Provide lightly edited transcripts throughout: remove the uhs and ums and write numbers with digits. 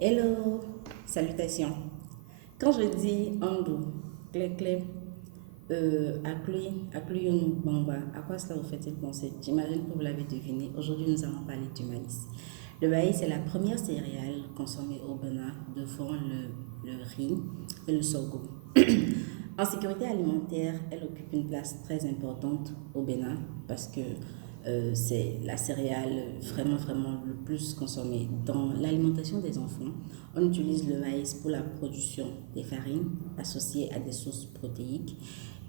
Hello, salutations. Quand je dis Andou, clé clé, Akluyon Bangba, à quoi cela vous fait-il penser? J'imagine que vous l'avez deviné. Aujourd'hui, nous allons parler du maïs. Le maïs est la première céréale consommée au Bénin devant le riz et le sorgho. En sécurité alimentaire, elle occupe une place très importante au Bénin parce que c'est la céréale vraiment le plus consommée. Dans l'alimentation des enfants, on utilise le maïs pour la production des farines associées à des sources protéiques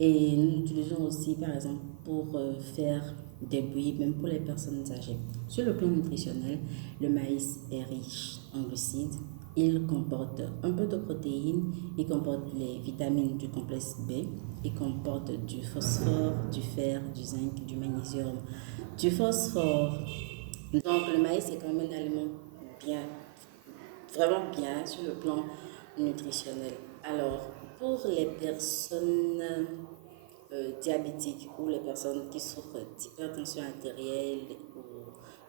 et nous l'utilisons aussi par exemple pour faire des bouillies, même pour les personnes âgées. Sur le plan nutritionnel, le maïs est riche en glucides. Il comporte un peu de protéines, il comporte les vitamines du complexe B, il comporte du phosphore, du fer, du zinc, du magnésium, du phosphore. Donc le maïs est quand même un aliment bien, vraiment bien sur le plan nutritionnel. Alors pour les personnes diabétiques ou les personnes qui souffrent d'hypertension artérielle ou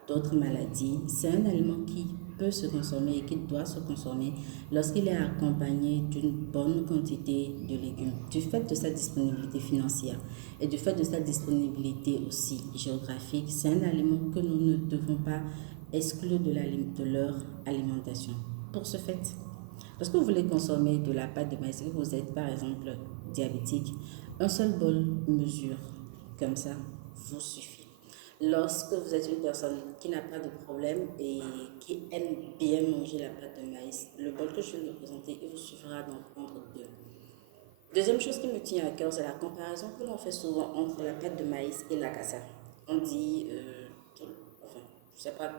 d'autres maladies, c'est un aliment qui peut se consommer et qui doit se consommer lorsqu'il est accompagné d'une bonne quantité de légumes. Du fait de sa disponibilité financière et du fait de sa disponibilité aussi géographique, c'est un aliment que nous ne devons pas exclure de leur alimentation. Pour ce fait, lorsque vous voulez consommer de la pâte de maïs, que vous êtes par exemple diabétique, un seul bol mesure comme ça vous suffit. Lorsque vous êtes une personne qui n'a pas de problème et qui aime bien manger la pâte de maïs, le bol que je viens de présenter, il vous suffira d'en prendre deux. Deuxième chose qui me tient à cœur, c'est la comparaison que l'on fait souvent entre la pâte de maïs et la cassa. On dit, enfin, je sais pas,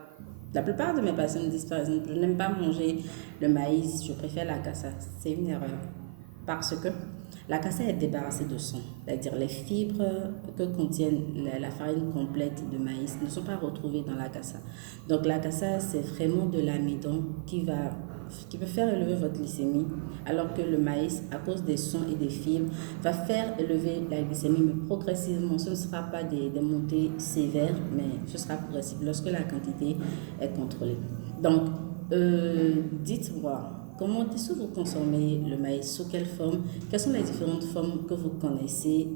la plupart de mes patients me disent par exemple, je n'aime pas manger le maïs, je préfère la cassa. C'est une erreur. Parce que la cassa est débarrassée de son, c'est-à-dire les fibres que contient la farine complète de maïs ne sont pas retrouvées dans la cassa. Donc la cassa, c'est vraiment de l'amidon qui peut faire élever votre glycémie, alors que le maïs, à cause des sons et des fibres, va faire élever la glycémie, mais progressivement. Ce ne sera pas des montées sévères, mais ce sera progressif lorsque la quantité est contrôlée. Donc, dites-moi, comment est-ce que vous consommez le maïs? Sous quelle forme? Quelles sont les différentes formes que vous connaissez?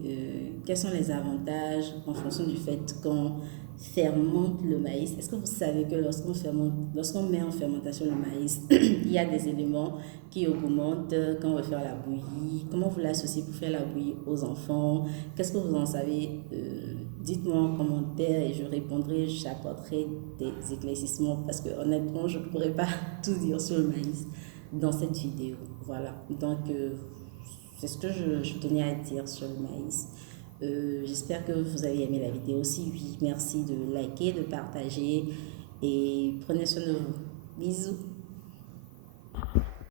Quels sont les avantages en fonction du fait qu'on fermente le maïs? Est-ce que vous savez que lorsqu'on met en fermentation le maïs, il y a des éléments qui augmentent quand on veut faire la bouillie? Comment vous l'associez pour faire la bouillie aux enfants? Qu'est-ce que vous en savez? Dites-moi en commentaire et je répondrai, j'apporterai des éclaircissements parce que honnêtement, je ne pourrais pas tout dire sur le maïs dans cette vidéo. Voilà, donc c'est ce que je tenais à dire sur le maïs. J'espère que vous avez aimé la vidéo. Si oui, merci de liker, de partager et prenez soin de vous. Bisous.